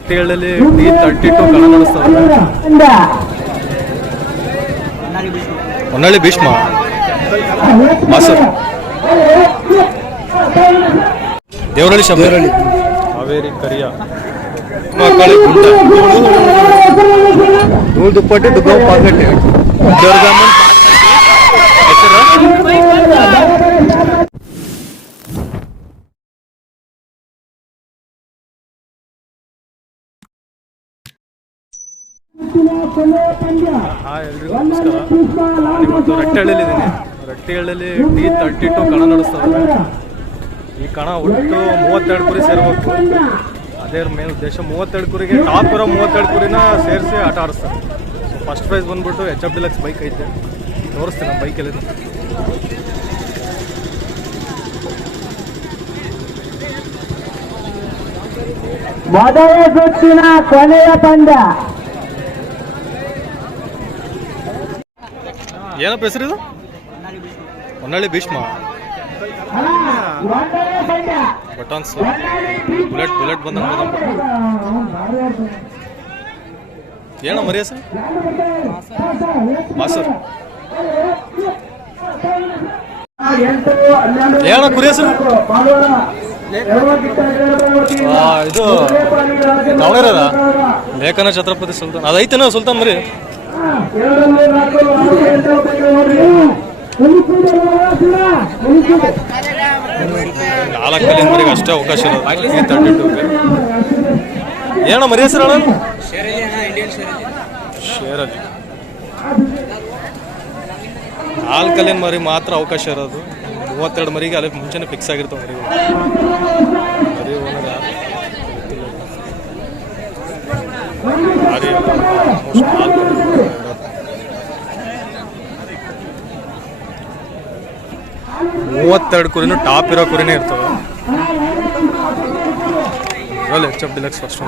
ಹೇಳಲ್ಲಿ D thirty two ಕಣ ನಡೆಸ್ತದೆ ಹೊನ್ನಳ್ಳಿ ಭೀಷ್ಮ. ಹಾಸರ್ ದೇವರಳ್ಳಿ ಶಬರಳ್ಳಿ ಹಾವೇರಿ ಕರಿಯ. ಮಕ್ಕಳಿ ಗುಂಡ. ದುಪ್ಪಟ್ಟಿ ಪಾಕಟ್ಟೆ ದೇವ್ರಗಮ್ಮನ್ ಹೆಸರು ನಾನಿವತ್ತು ರಟ್ಟೆಹಳ್ಳಿಲಿದ್ದೀನಿ ರಟ್ಟೆಹಳ್ಳಿಲಿ ಟಿ ತರ್ಟಿ ಟು ಕಣ ನಡೆಸ್ತಾರೆ ಈ ಕಣ ಒಟ್ಟು ಮೂವತ್ತೆರಡು ಕುರಿ ಸೇರ್ಬೇಕು. ಅದೇ ಮೇನ್ ಉದ್ದೇಶ ಮೂವತ್ತೆರಡು ಕುರಿಗೆ ಟಾಪ್ ಇರೋ ಮೂವತ್ತೆರಡು ಕುರಿನ ಸೇರಿಸಿ ಆಟ ಆಡಿಸ್ತಾರೆ. ಸೊ ಫಸ್ಟ್ ಪ್ರೈಸ್ ಬಂದ್ಬಿಟ್ಟು ಎಚ್ ಎಫ್ ಡಿಲಕ್ಸ್ ಬೈಕ್ ಐತೆ. ತೋರಿಸ್ತೀನಿ ನಮ್ಮ ಬೈಕಲ್ಲಿ ಮೊದಲ ಸುತ್ತಿನ ಕೊನೆಯ ಪಂದ್ಯ. ಏನಪ್ಪ ಹೆಸರು ಇದು? Honnalli Bhishma. Buttons bullet bullet ಬಂದ ಏನ ಮರಿ ಸರ್ ಮಾ ಸರ್ ಹನ್ನೆರಡು ಏನ ಕುರಿ ಹೆಸರು? ಇದು ದಾವಣಗೆರೆದ ಲೇಖನ ಛತ್ರಪತಿ ಸುಲ್ತಾನ್. ಅದೈತೇನೋ ಸುಲ್ತಾನ್ ಮರಿ? ನಾಲ್ಕು ಕಲ್ಲಿನ ಮರಿಗೆ ಅಷ್ಟೇ ಅವಕಾಶ ಇರೋದು. ಏನ ಮರಿ ಹೆಸರು ಶೇರಲ್ಲಿ ನಾಲ್ಕು ಕಲ್ಲಿನ ಮರಿ ಮಾತ್ರ ಅವಕಾಶ ಇರೋದು. ಮೂವತ್ತೆರಡು ಮರಿಗೆ ಅಲ್ಲಿ ಮುಂಚೆನೇ ಫಿಕ್ಸ್ ಆಗಿರ್ತಾವೆ ಮರಿ. ಮರಿ. ಭಾರಿ almost ನಾಲ್ಕು ಮರಿಗಳು ಇರೋದು. ಮೂವತ್ತೆರಡು ಕುರಿನೂ ಟಾಪ್ ಇರೋ ಕುರಿನೇ ಇರ್ತವೆ. ಅದರಲ್ಲಿ ಎಚ್ ಎಫ್ ಡಿಲಕ್ಸ್ ಫಸ್ಟ್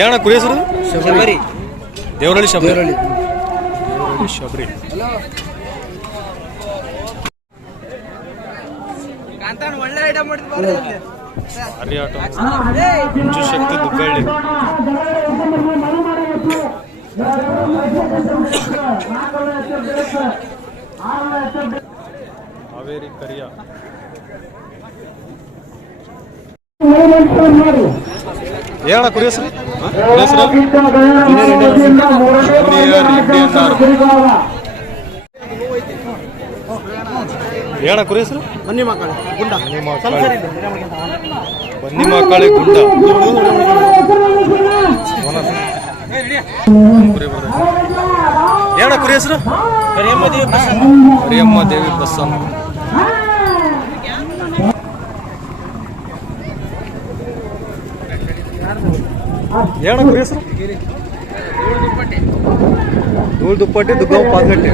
ಏನಣ್ಣ ಕುರಿ ಹೆಸರು? ಶಬರಿ. ದೇವರಳ್ಳಿ ಶಬರಿ. ದೇವರಳ್ಳಿ. ದೇವರಳ್ಳಿ ಶಬರಿ. ಆಟ. ಮಂಜು ಶಕ್ತಿ ದುಗ್ಗಳ್ಳಿ ಹಾವೇರಿ ಕರಿಯ. ಏನಣ್ಣ ಕುರಿ ಹೆಸರು? ಹೆಸರು? ಏನಣ್ಣ ಕುರಿ ಹೆಸರು? ಬನ್ನಿ ಮಕ್ಕಳು ಗುಂಡ. ಬನ್ನಿ ಮಕ್ಕಳಿ. ಗುಂಡ. ಓನರ್. ಕುರಿ ಹೆಸರು? ಹರಿಯಮ್ಮ ದೇವಿ ಪ್ರಸನ್ನ. ಏನಣ್ಣ ಕುರಿ ಹೆಸರು? ಧೂಳ್ ದುಪ್ಪಟ್ಟಿ ದುಗ್ಗವ ಪಾತ್ಗಟ್ಟೆ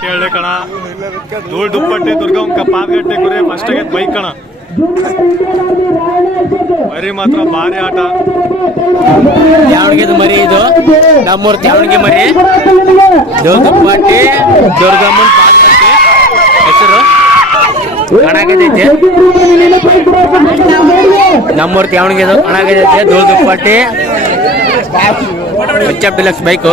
ಕೇಳಲೆ ಕಣ. ಧೂಳ್ ದುಪ್ಪಟ್ಟಿ ದುರ್ಗವಂಕ ಪಾತ್ಗಟ್ಟೆ ಕುರಿ ಫಸ್ಟ್ ಆಗೈತೆ ಬೈಕ್ ಕಣ. ಮರಿ ಮಾತ್ರ ಭಾರಿ ಆಟ. ತ್ಯಾವಣಿಗೆ ಮರಿ ಇದು. ನಮ್ಮೂರ್ ತ್ಯಾವಣಿಗೆ ಮರಿ. ದುಪ್ಪಟ್ಟಿ, ದುರ್ಗಮ್ಮನ್ ಹೆಸರು? ಕಣಾಗದೈತೆ. ನಮ್ಮೂರ್ ತ್ಯಾವಣಿಗೆ ಕಣಾಗದೈತೆ ದುಪ್ಪಟ್ಟಿ. H bike.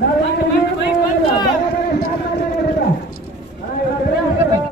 না